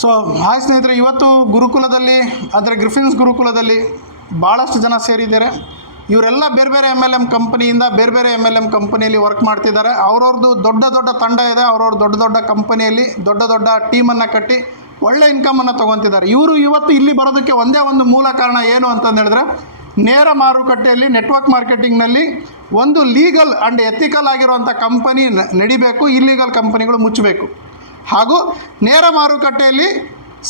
So hi ಸ್ನೇಹಿತರೆ, ಇವತ್ತು ಗುರುಕುಲದಲ್ಲಿ ಅಂದರೆ ಗ್ರಿಫಿನ್ಸ್ ಗುರುಕುಲದಲ್ಲಿ ಭಾಳಷ್ಟು ಜನ ಸೇರಿದ್ದಾರೆ. ಇವರೆಲ್ಲ ಬೇರೆ ಬೇರೆ MLM ಕಂಪನಿಯಿಂದ ಬೇರೆ ಬೇರೆ MLM ಕಂಪನಿಯಲ್ಲಿ ವರ್ಕ್ ಮಾಡ್ತಿದ್ದಾರೆ. ಅವ್ರವ್ರದ್ದು ದೊಡ್ಡ ದೊಡ್ಡ ತಂಡ ಇದೆ. ಅವ್ರವ್ರ ದೊಡ್ಡ ದೊಡ್ಡ ಕಂಪನಿಯಲ್ಲಿ ದೊಡ್ಡ ದೊಡ್ಡ ಟೀಮನ್ನು ಕಟ್ಟಿ ಒಳ್ಳೆ ಇನ್ಕಮನ್ನು ತೊಗೊತಿದ್ದಾರೆ. ಇವರು ಇವತ್ತು ಇಲ್ಲಿ ಬರೋದಕ್ಕೆ ಒಂದೇ ಒಂದು ಮೂಲ ಕಾರಣ ಏನು ಅಂತಂದು ಹೇಳಿದ್ರೆ, ನೇರ ಮಾರುಕಟ್ಟೆಯಲ್ಲಿ ನೆಟ್ವರ್ಕ್ ಮಾರ್ಕೆಟಿಂಗ್ನಲ್ಲಿ ಒಂದು ಲೀಗಲ್ ಆ್ಯಂಡ್ ಎಥಿಕಲ್ ಆಗಿರುವಂಥ ಕಂಪನಿ ನಡಿಬೇಕು, ಇಲ್ಲೀಗಲ್ ಕಂಪನಿಗಳು ಮುಚ್ಚಬೇಕು. ಹಾಗೂ ನೇರ ಮಾರುಕಟ್ಟೆಯಲ್ಲಿ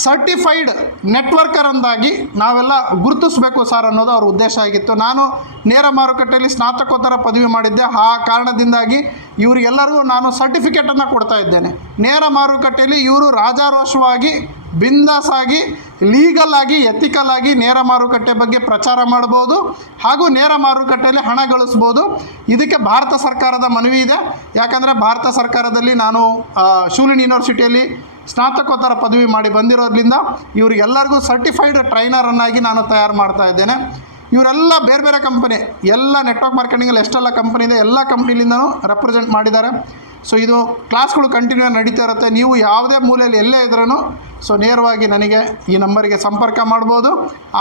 ಸರ್ಟಿಫೈಡ್ ನೆಟ್ವರ್ಕರ್ ಅಂದಾಗಿ ನಾವೆಲ್ಲ ಗುರುತಿಸಬೇಕು ಸರ್ ಅನ್ನೋದು ಅವ್ರ ಉದ್ದೇಶ ಆಗಿತ್ತು. ನಾನು ನೇರ ಮಾರುಕಟ್ಟೆಯಲ್ಲಿ ಸ್ನಾತಕೋತ್ತರ ಪದವಿ ಮಾಡಿದ್ದೆ. ಆ ಕಾರಣದಿಂದಾಗಿ ಇವರಿಗೆಲ್ಲರಿಗೂ ನಾನು ಸರ್ಟಿಫಿಕೇಟನ್ನು ಕೊಡ್ತಾ ಇದ್ದೇನೆ. ನೇರ ಮಾರುಕಟ್ಟೆಯಲ್ಲಿ ಇವರು ರಾಜಾರೋಷವಾಗಿ ಬಿಂದಾಸಾಗಿ ಲೀಗಲ್ ಆಗಿ ಎಥಿಕಲ್ ಆಗಿ ನೇರ ಮಾರುಕಟ್ಟೆ ಬಗ್ಗೆ ಪ್ರಚಾರ ಮಾಡ್ಬೋದು ಹಾಗೂ ನೇರ ಮಾರುಕಟ್ಟೆಯಲ್ಲಿ ಹಣ ಗಳಿಸ್ಬೋದು. ಇದಕ್ಕೆ ಭಾರತ ಸರ್ಕಾರದ ಮನವಿ ಇದೆ. ಯಾಕಂದರೆ ಭಾರತ ಸರ್ಕಾರದಲ್ಲಿ ನಾನು ಶೂಲಿನ್ ಯೂನಿವರ್ಸಿಟಿಯಲ್ಲಿ ಸ್ನಾತಕೋತ್ತರ ಪದವಿ ಮಾಡಿ ಬಂದಿರೋದ್ರಿಂದ ಇವರಿಗೆಲ್ಲರಿಗೂ ಸರ್ಟಿಫೈಡ್ ಟ್ರೈನರನ್ನಾಗಿ ನಾನು ತಯಾರು ಮಾಡ್ತಾ ಇದ್ದೇನೆ. ಇವರೆಲ್ಲ ಬೇರೆ ಬೇರೆ ಕಂಪನಿ, ಎಲ್ಲ ನೆಟ್ವರ್ಕ್ ಮಾರ್ಕೆಟಿಂಗಲ್ಲಿ ಎಷ್ಟೆಲ್ಲ ಕಂಪನಿ ಇದೆ ಎಲ್ಲ ಕಂಪ್ನಿಲಿಂದನೂ ರೆಪ್ರೆಸೆಂಟ್ ಮಾಡಿದ್ದಾರೆ. ಸೊ ಇದು ಕ್ಲಾಸ್ಗಳು ಕಂಟಿನ್ಯೂ ನಡೀತಾ ಇರುತ್ತೆ. ನೀವು ಯಾವುದೇ ಮೂಲೆಯಲ್ಲಿ ಎಲ್ಲೇ ಇದ್ರೂ ಸೊ ನೇರವಾಗಿ ನನಗೆ ಈ ನಂಬರಿಗೆ ಸಂಪರ್ಕ ಮಾಡ್ಬೋದು.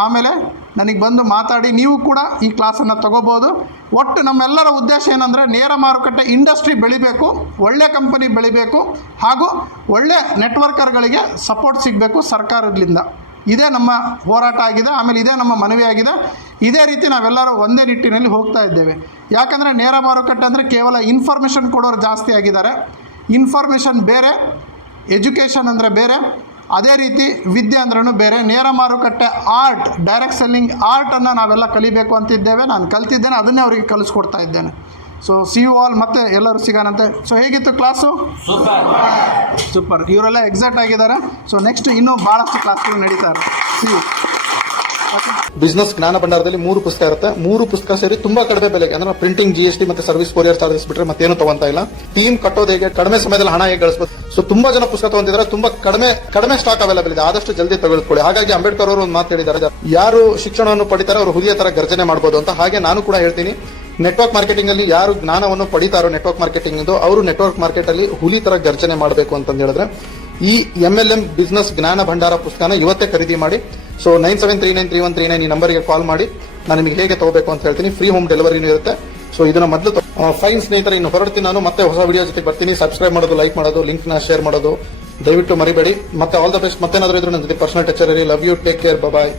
ಆಮೇಲೆ ನನಗೆ ಬಂದು ಮಾತಾಡಿ ನೀವು ಕೂಡ ಈ ಕ್ಲಾಸನ್ನು ತೊಗೋಬೋದು. ಒಟ್ಟು ನಮ್ಮೆಲ್ಲರ ಉದ್ದೇಶ ಏನಂದರೆ, ನೇರ ಮಾರುಕಟ್ಟೆ ಇಂಡಸ್ಟ್ರಿ ಬೆಳಿಬೇಕು, ಒಳ್ಳೆ ಕಂಪನಿ ಬೆಳಿಬೇಕು ಹಾಗೂ ಒಳ್ಳೆ ನೆಟ್ವರ್ಕರ್ಗಳಿಗೆ ಸಪೋರ್ಟ್ ಸಿಗಬೇಕು ಸರ್ಕಾರದಿಂದ. ಇದೇ ನಮ್ಮ ಹೋರಾಟ ಆಗಿದೆ. ಆಮೇಲೆ ಇದೇ ನಮ್ಮ ಮನವಿ ಆಗಿದೆ. ಇದೇ ರೀತಿ ನಾವೆಲ್ಲರೂ ಒಂದೇ ನಿಟ್ಟಿನಲ್ಲಿ ಹೋಗ್ತಾ ಇದ್ದೇವೆ. ಯಾಕಂದರೆ ನೇರ ಮಾರುಕಟ್ಟೆ ಅಂದರೆ ಕೇವಲ ಇನ್ಫಾರ್ಮೇಷನ್ ಕೊಡೋರು ಜಾಸ್ತಿ ಆಗಿದ್ದಾರೆ. ಇನ್ಫಾರ್ಮೇಷನ್ ಬೇರೆ, ಎಜುಕೇಷನ್ ಅಂದರೆ ಬೇರೆ, ಅದೇ ರೀತಿ ವಿದ್ಯೆ ಅಂದ್ರೂ ಬೇರೆ. ನೇರ ಮಾರುಕಟ್ಟೆ ಆರ್ಟ್, ಡೈರೆಕ್ಟ್ ಸೆಲ್ಲಿಂಗ್ ಆರ್ಟನ್ನು ನಾವೆಲ್ಲ ಕಲಿಬೇಕು ಅಂತಿದ್ದೇವೆ. ನಾನು ಕಲ್ತಿದ್ದೇನೆ, ಅದನ್ನೇ ಅವರಿಗೆ ಕಲಿಸ್ಕೊಡ್ತಾ ಇದ್ದೇನೆ. ಸೊ ಸಿ ಯು ಆಲ್, ಮತ್ತೆ ಎಲ್ಲರೂ ಸಿಗೋಣಂತೆ. ಸೊ ಹೇಗಿತ್ತು ಕ್ಲಾಸು? ಸೂಪರ್. ಇವರೆಲ್ಲ ಎಕ್ಸಾಕ್ಟ್ ಆಗಿದ್ದಾರೆ. ಸೊ ನೆಕ್ಸ್ಟ್ ಇನ್ನೂ ಭಾಳಷ್ಟು ಕ್ಲಾಸ್ಗಳು ನಡೀತಾರೆ. C you. ಬಿಸ್ನೆಸ್ ಜ್ಞಾನ ಭಂಡಾರದಲ್ಲಿ 3 ಪುಸ್ತಕ ಇರುತ್ತೆ. 3 ಪುಸ್ತಕ ಸೇರಿ ತುಂಬಾ ಕಡಿಮೆ ಬೆಲೆಗೆ, ಅಂದ್ರೆ ಪ್ರಿಂಟಿಂಗ್, GST ಮತ್ತೆ ಸರ್ವಿಸ್ ಕೊರಿಯರ್ ಚಾರ್ಜಸ್ ಬಿಟ್ರೆ ಮತ್ತೇನು ತಗೊಂತ ಇಲ್ಲ. ಟೀಮ್ ಕಟ್ಟೋದು ಹೇಗೆ, ಕಡಿಮೆ ಸಮಯದಲ್ಲಿ ಹಣ ಹೇಗೆ ಗಳಿಸಬಹುದು. ಸೊ ತುಂಬಾ ಜನ ಪುಸ್ತಕ ತಗೊಂತಿದ್ದಾರೆ. ತುಂಬಾ ಕಡಿಮೆ ಸ್ಟಾಕ್ ಅವೈಲೇಬಲ್ ಇದೆ. ಆದಷ್ಟು ಜಲ್ದಿ ತೆಗೆದುಕೊಳ್ಳಿ. ಹಾಗಾಗಿ ಅಂಬೇಡ್ಕರ್ ಅವರು ಒಂದು ಮಾತು ಹೇಳಿದ್ದಾರೆ, ಯಾರು ಶಿಕ್ಷಣವನ್ನು ಪಡಿತಾರೆ ಅವರು ಹುಲಿಯ ತರ ಗರ್ಜನೆ ಮಾಡಬಹುದು ಅಂತ. ಹಾಗೆ ನಾನು ಕೂಡ ಹೇಳ್ತೀನಿ, ನೆಟ್ವರ್ಕ್ ಮಾರ್ಕೆಟಿಂಗ್ ಅಲ್ಲಿ ಯಾರು ಜ್ಞಾನವನ್ನು ಪಡಿತಾರೋ ನೆಟ್ವರ್ಕ್ ಮಾರ್ಕೆಟಿಂಗ್ ಅವರು ನೆಟ್ವರ್ಕ್ ಮಾರ್ಕೆಟ್ ಅಲ್ಲಿ ಹುಲಿ ತರ ಗರ್ಜನೆ ಮಾಡಬೇಕು ಅಂತ ಹೇಳಿದ್ರೆ ಈ MLM ಬಿಸ್ನೆಸ್ ಜ್ಞಾನ ಭಂಡಾರ ಪುಸ್ತಕನ ಇವತ್ತೇ ಖರೀದಿ ಮಾಡಿ. ಸೊ 97393139 ಈ ನಂಬರ್ಗೆ ಕಾಲ್ ಮಾಡಿ ನಾನು ನಿಮಗೆ ಹೇಗೆ ತಗೋಬೇಕು ಅಂತ ಹೇಳ್ತೀನಿ. ಫ್ರೀ ಹೋಮ್ ಡೆಲಿವರಿನೂ ಇರುತ್ತೆ. ಸೊ ಇದನ್ನ ಮೊದಲು ಫೈನ್ ಸ್ನೇಹಿತರೆ, ಇನ್ನು ಹೊರಡ್ತೀನಿ ನಾನು. ಮತ್ತೆ ಹೊಸ ವಿಡಿಯೋ ಜೊತೆ ಬರ್ತೀನಿ. ಸಬ್ಸ್ಕ್ರೈಬ್ ಮಾಡೋದು, ಲೈಕ್ ಮಾಡೋದು, ಲಿಂಕ್ ನ ಶೇರ್ ಮಾಡೋದು ದಯವಿಟ್ಟು ಮರಿಬೇಡಿ. ಮತ್ತೆ ಆಲ್ ದ ಬೆಸ್ಟ್. ಮತ್ತೇನಾದ್ರೂ ಇದ್ರೆ ನನ್ನ ಜೊತೆ ಪರ್ಸನಲ್ ಟಚ್ ಇರಿ. Love you, take care, bye.